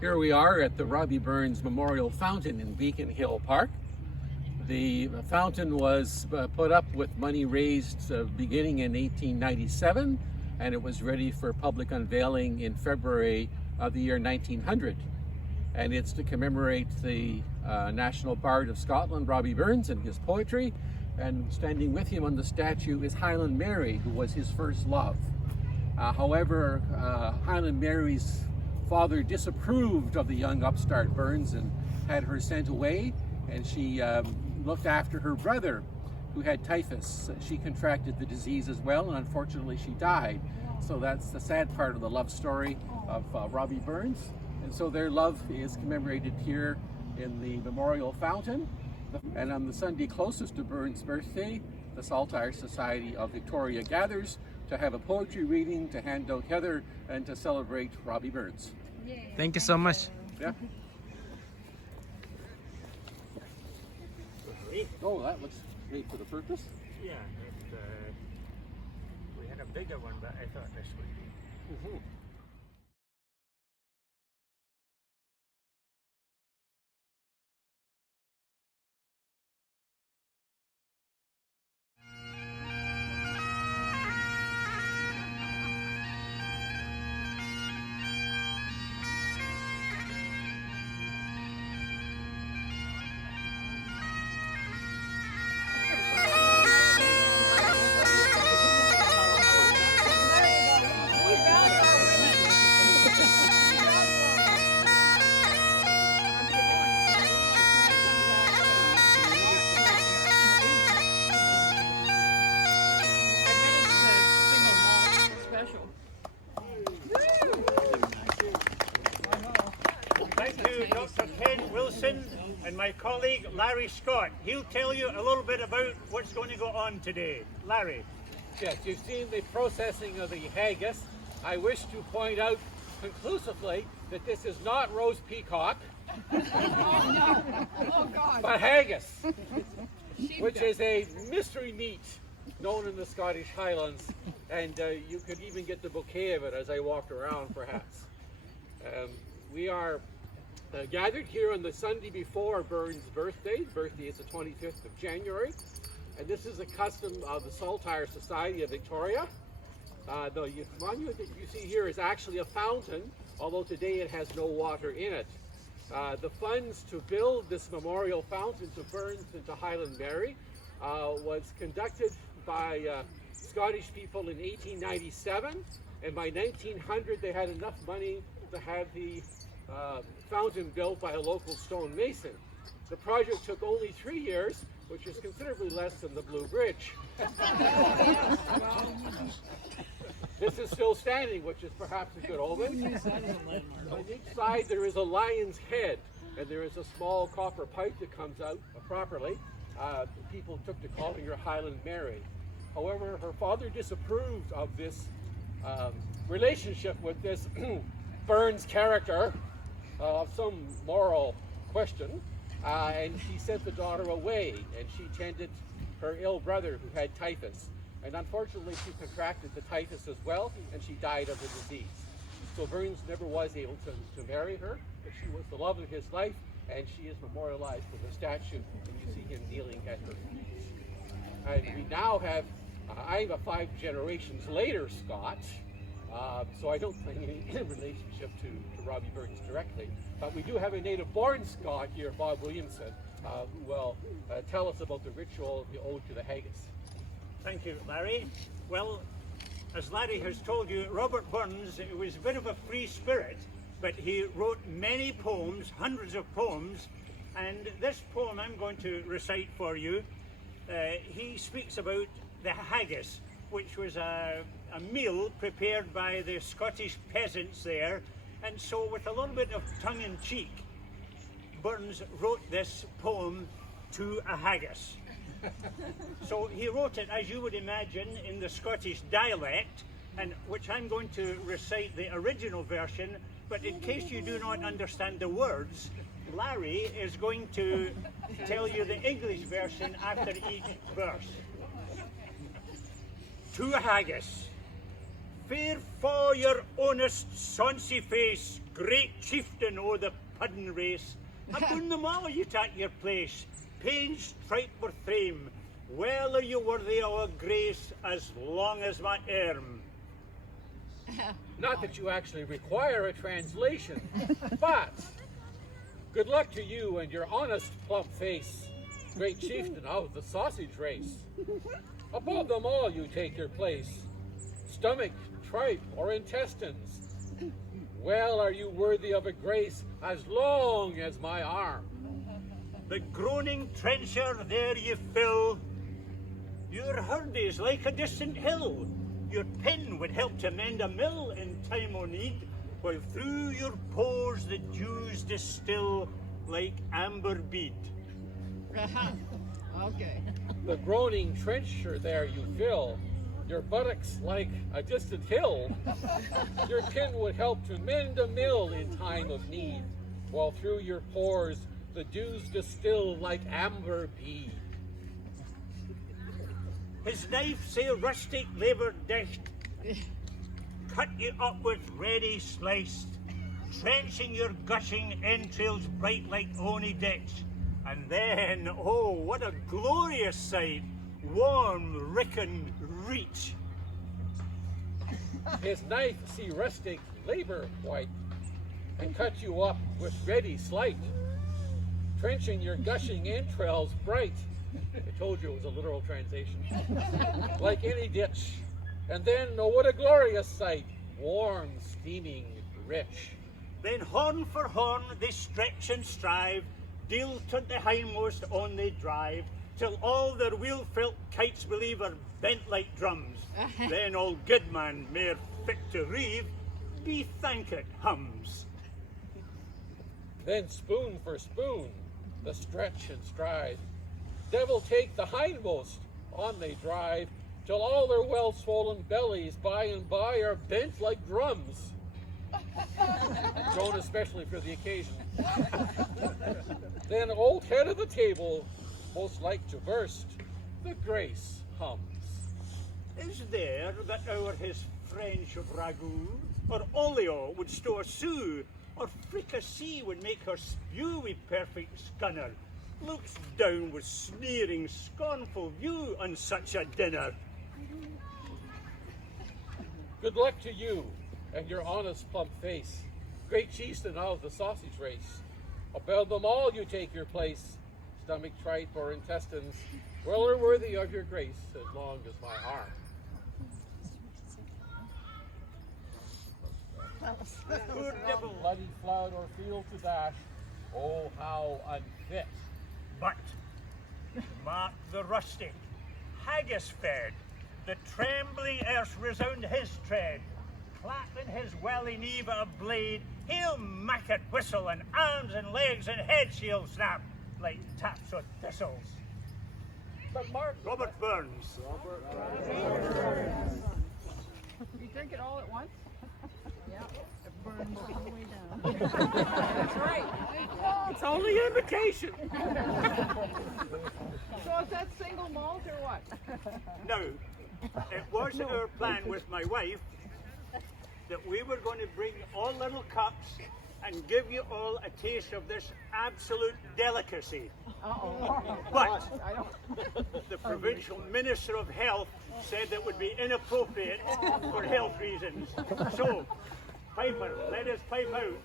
Here we are at the Robbie Burns Memorial Fountain in Beacon Hill Park. The fountain was put up with money raised beginning in 1897, and it was ready for public unveiling in February of the year 1900. And it's to commemorate the National Bard of Scotland, Robbie Burns, and his poetry. And standing with him on the statue is Highland Mary, who was his first love. However, Highland Mary's father disapproved of the young upstart Burns and had her sent away, and she looked after her brother who had typhus. She contracted the disease as well, and unfortunately she died. So that's the sad part of the love story of Robbie Burns. And so their love is commemorated here in the Memorial Fountain. And on the Sunday closest to Burns' birthday, the Saltire Society of Victoria gathers to have a poetry reading, to hand out heather, and to celebrate Robbie Burns. Thank you so much. Yeah. Oh, that looks made for the purpose. Yeah, we had a bigger one, but I thought this would be. Thank you, Dr. Ken Wilson and my colleague Larry Scott. He'll tell you a little bit about what's going to go on today. Larry. Yes, you've seen the processing of the haggis. I wish to point out conclusively that this is not roast peacock, but haggis, which is a mystery meat known in the Scottish Highlands, and you could even get the bouquet of it as I walked around, perhaps. We are gathered here on the Sunday before Burns' birthday. His birthday is the 25th of January, and this is a custom of the Saltire Society of Victoria. The monument that you see here is actually a fountain, although today it has no water in it. The funds to build this memorial fountain to Burns and to Highland Mary was conducted by Scottish people in 1897, and by 1900 they had enough money to have the fountain built by a local stone mason. The project took only 3 years, which is considerably less than the Blue Bridge. This is still standing, which is perhaps a good omen. On each side there is a lion's head, and there is a small copper pipe that comes out properly. People took to calling her Highland Mary. However, her father disapproved of this relationship with this Burns character of some moral question, and she sent the daughter away, and she tended her ill brother who had typhus. And unfortunately, she contracted the typhus as well, and she died of the disease. So Burns never was able to marry her, but she was the love of his life, and she is memorialized with a statue, and you see him kneeling at her feet. And we now have, I'm a 5 generations later Scot, so I don't claim any relationship to Robbie Burns directly. But we do have a native-born Scot here, Bob Williamson, who will tell us about the ritual, the ode to the haggis. Thank you, Larry. Well, as Larry has told you, Robert Burns was a bit of a free spirit, but he wrote many poems, hundreds of poems, and this poem I'm going to recite for you, he speaks about the haggis, which was a meal prepared by the Scottish peasants there, and so with a little bit of tongue-in-cheek, Burns wrote this poem to a haggis. So he wrote it, as you would imagine, in the Scottish dialect, and which I'm going to recite the original version, but in case you do not understand the words, Larry is going to tell you the English version after each verse. To a haggis. Fair for your honest, sonsy face, great chieftain o' the puddin' race. Upon them all you at your place, pains tripe or frame. Well are you worthy of a grace as long as my arm. Not that you actually require a translation, but good luck to you and your honest plump face, great chieftain of the sausage race. Above them all you take your place, stomach, tripe, or intestines. Well are you worthy of a grace as long as my arm. The groaning trencher there you fill, your herd is like a distant hill. Your pen would help to mend a mill in time o' need, while through your pores the dews distill like amber bead. Okay. The groaning trencher there you fill, your buttocks like a distant hill. Your pen would help to mend a mill in time of need, while through your pores the dews distill like amber bead. His knife sae rustic labour dicht, cut you up with ready sliced, trenching your gushing entrails bright like ony ditch. And then, oh, what a glorious sight, warm, ricken reach. His knife see rustic labor white, and cut you up with ready slight, trenching your gushing entrails bright. I told you it was a literal translation. Like any ditch. And then, oh, what a glorious sight, warm, steaming, rich. Then horn for horn they stretch and strive, deal to the hindmost on they drive, till all their wheel-felt kites believe are bent like drums. Then all good man, mair fit to reeve, be thankit hums. Then spoon for spoon, the stretch and stride. Devil take the hindmost, on they drive, till all their well-swollen bellies by and by are bent like drums. Grown especially for the occasion. Then old head of the table, most like to burst, the grace hums. Is there that o'er his French ragout, or olio would stow a sou, or fricassee would make her spew wi' perfect scunner, looks down with sneering, scornful view on such a dinner? Good luck to you and your honest plump face, great chieftain of the sausage race. Above them all you take your place, stomach, tripe, or intestines, well are worthy of your grace as long as my arm. Poor devil, Bloody flood or field to dash, oh how unfit. but mark the rustic, haggis fed, the trembling earth resound his tread, clapping his welling eve a blade, he'll mack it whistle, and arms and legs and heads he'll snap like taps of thistles. But mark Robert Burns. You drink it all at once? Yeah. It burns all the way down. That's right. it's only imitation. So is that single malt or what? Now, it was our plan with my wife that we were going to bring all little cups and give you all a taste of this absolute delicacy. Uh-oh. But I don't. the provincial minister of health said that would be inappropriate for health reasons. So, Piper, let us pipe out.